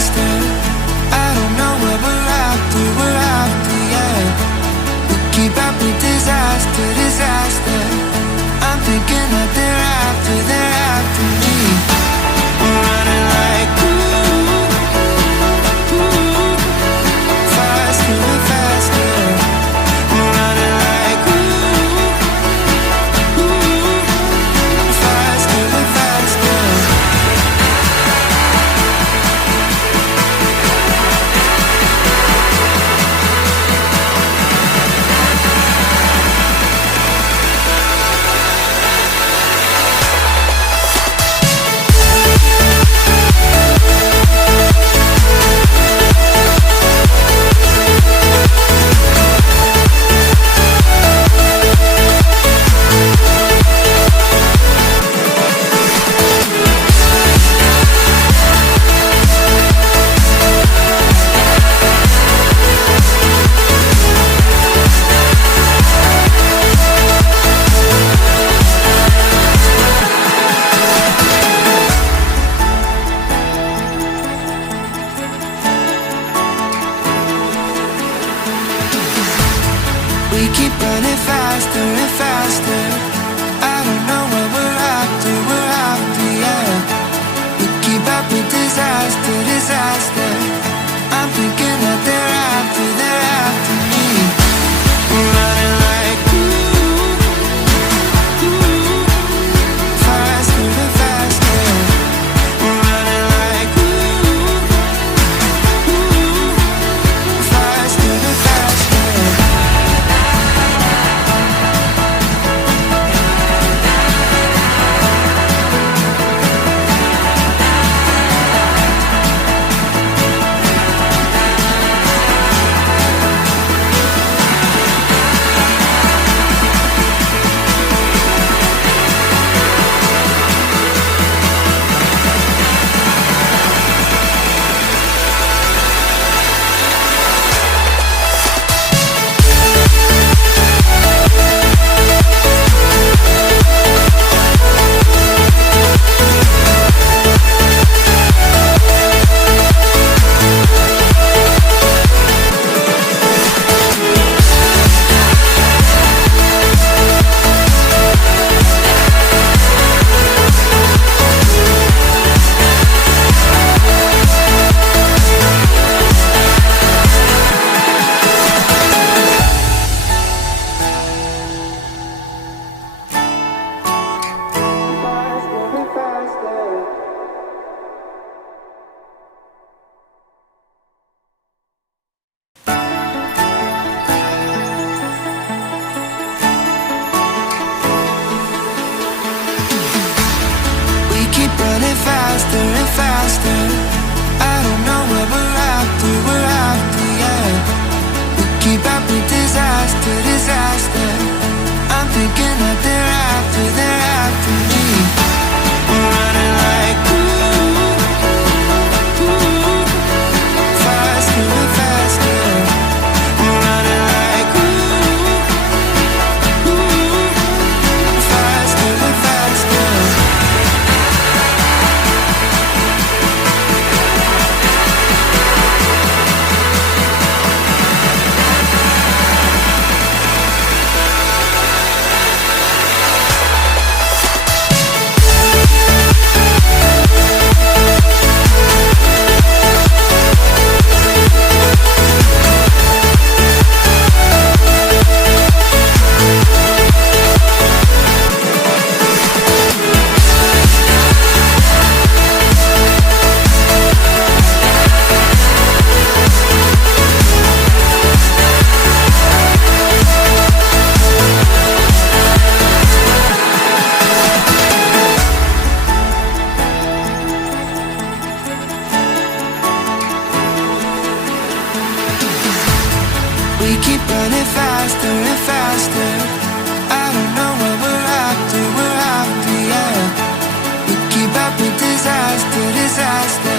faster. I don't know where we're after, yeah. We keep up with disaster, disaster. I'm thinking that they're after me. We're running like faster and faster. We're running like faster and faster. We keep running faster and faster. I don't know where we're after, yeah. We keep up with disaster, disaster. I'm thinking that they're after me. We're running like faster and faster. We're running like faster and faster. Keep running faster and faster. I don't know where we're after, yeah. We keep up with disaster, disaster. I'm thinking that they're after me. We're running like faster and faster. We're running like faster and faster. We keep running faster and faster. I don't know where we're after, yeah. We keep up with disaster, disaster.